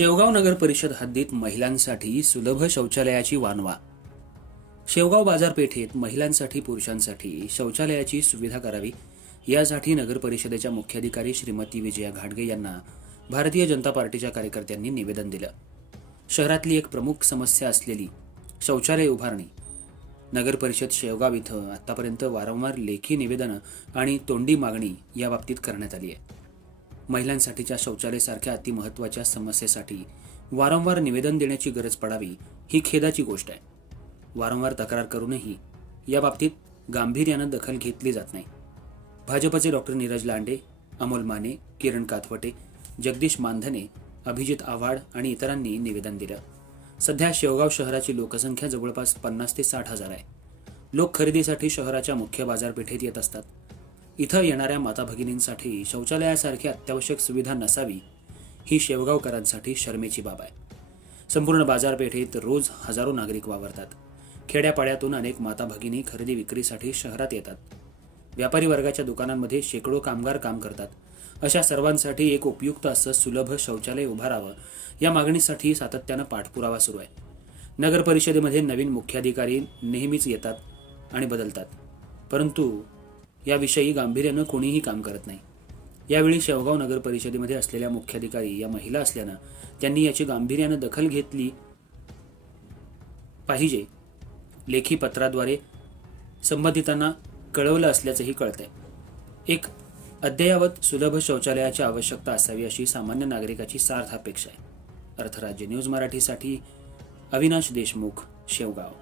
शेवगाव नगर परिषद हद्दीत महिलांसाठी सुलभ शौचालयाची वानवा। शेवगाव बाजारपेठेत महिलांसाठी पुरुषांसाठी शौचालयाची सुविधा करावी यासाठी नगर परिषदेच्या मुख्याधिकारी श्रीमती विजया घाटगे यांना भारतीय जनता पार्टीच्या कार्यकर्त्यांनी निवेदन दिलं। शहरातली एक प्रमुख समस्या असलेली शौचालय उभारणी नगर परिषद शेवगाव इथं आतापर्यंत वारंवार लेखी निवेदनं आणि तोंडी मागणी याबाबतीत करण्यात आली आहे। महिलांसाठीच्या शौचालयासारख्या अतिमहत्त्वाच्या समस्येसाठी वारंवार निवेदन देण्याची गरज पडावी ही खेदाची गोष्ट आहे। वारंवार तक्रार करूनही याबाबतीत गांभीर्यानं दखल घेतली जात नाही। भाजपचे डॉक्टर नीरज लांडे, अमोल माने, किरण काथवटे, जगदीश मानधने, अभिजित आव्हाड आणि इतरांनी निवेदन दिलं। सध्या शेवगाव शहराची लोकसंख्या जवळपास 50 ते 60 हजार आहे। लोक खरेदीसाठी शहराच्या मुख्य बाजारपेठेत येत असतात। इथं येणाऱ्या माता भगिनींसाठी शौचालयासारखी अत्यावश्यक सुविधा नसावी ही शेवगावकरांसाठी शरमेची बाब आहे। संपूर्ण बाजारपेठेत रोज हजारो नागरिक वावरतात। खेड्यापाड्यातून अनेक माता भगिनी खरेदी विक्रीसाठी शहरात येतात। व्यापारी वर्गाच्या दुकानांमध्ये शेकडो कामगार काम करतात। अशा सर्वांसाठी एक उपयुक्त असं सुलभ शौचालय उभारावं या मागणीसाठी सातत्यानं पाठपुरावा सुरू आहे। नगर परिषदेमध्ये नवीन मुख्याधिकारी नेहमीच येतात आणि बदलतात, परंतु याविषयी गांभीर्यानं कोणीही काम करत नाही। यावेळी शेवगाव नगर परिषदेमध्ये असलेल्या मुख्याधिकारी या महिला असल्यानं त्यांनी याची गांभीर्यानं दखल घेतली पाहिजे। लेखी पत्राद्वारे संबंधितांना कळवलं असल्याचंही कळतंय। एक अद्ययावत सुलभ शौचालयाची आवश्यकता असावी अशी सामान्य नागरिकाची सार्थ अपेक्षा आहे। अर्थराज्य न्यूज मराठीसाठी अविनाश देशमुख, शेवगाव।